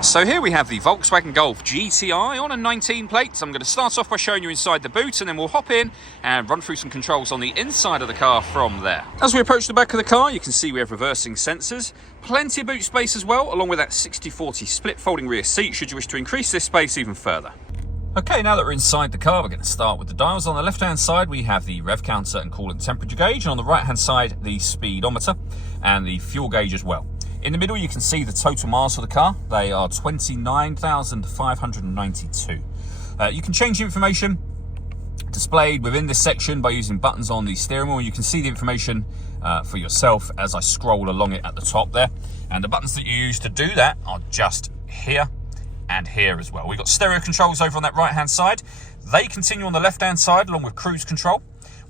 So here we have the Volkswagen Golf GTI on a 19 plate. So I'm going to start off by showing you inside the boot, and then we'll hop in and run through some controls on the inside of the car from there. As we approach the back of the car, you can see we have reversing sensors, plenty of boot space as well, along with that 60/40 split folding rear seat should you wish to increase this space even further. Okay, now that we're inside the car, we're going to start with the dials. On the left-hand side, we have the rev counter and coolant temperature gauge, and on the right-hand side, the speedometer and the fuel gauge as well. In the middle, you can see the total miles for the car. They are 29,592. You can change the information displayed within this section by using buttons on the steering wheel. You can see the information for yourself as I scroll along it at the top there. And the buttons that you use to do that are just here and here as well. We've got stereo controls over on that right-hand side. They continue on the left-hand side along with cruise control.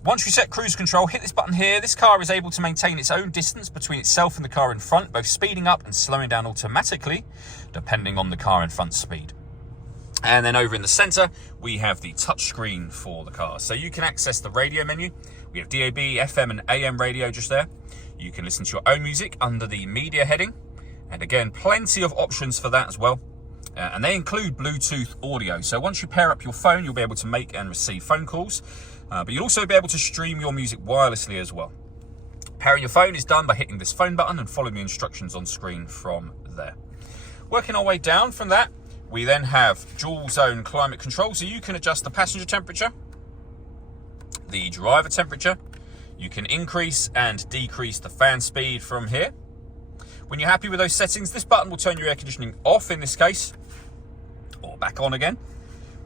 Once you set cruise control, hit this button here. This car is able to maintain its own distance between itself and the car in front, both speeding up and slowing down automatically, depending on the car in front's speed. And then over in the center, we have the touch screen for the car. So you can access the radio menu. We have DAB, FM and AM radio just there. You can listen to your own music under the media heading. And again, plenty of options for that as well. And they include Bluetooth audio. So once you pair up your phone, you'll be able to make and receive phone calls. But you'll also be able to stream your music wirelessly as well. Pairing your phone is done by hitting this phone button and following the instructions on screen from there. Working our way down from that, we then have dual zone climate control. So you can adjust the passenger temperature, the driver temperature. You can increase and decrease the fan speed from here. When you're happy with those settings, this button will turn your air conditioning off in this case, or back on again.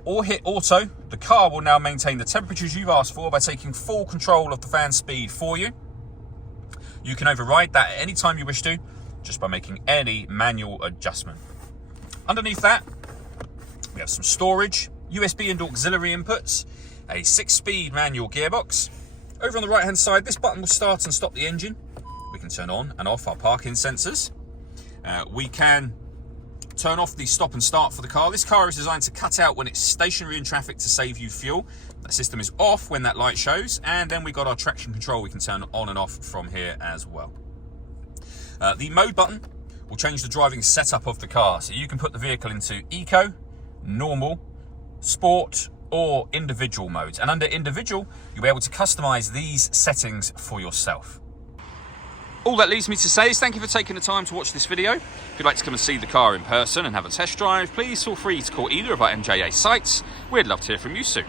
Or hit auto. The car will now maintain the temperatures you've asked for by taking full control of the fan speed for you. You can override that at any time you wish to, just by making any manual adjustment. Underneath that, we have some storage, USB and auxiliary inputs, a 6-speed manual gearbox. Over on the right hand side, this button will start and stop the engine. We can turn on and off our parking sensors. We can turn off the stop and start for the car. This car is designed to cut out when it's stationary in traffic to save you fuel. That system is off when that light shows, and then we've got our traction control we can turn on and off from here as well. The mode button will change the driving setup of the car, so you can put the vehicle into eco, normal, sport or individual modes, and under individual you'll be able to customize these settings for yourself. All that leaves me to say is thank you for taking the time to watch this video. If you'd like to come and see the car in person and have a test drive, please feel free to call either of our MJA sites. We'd love to hear from you soon.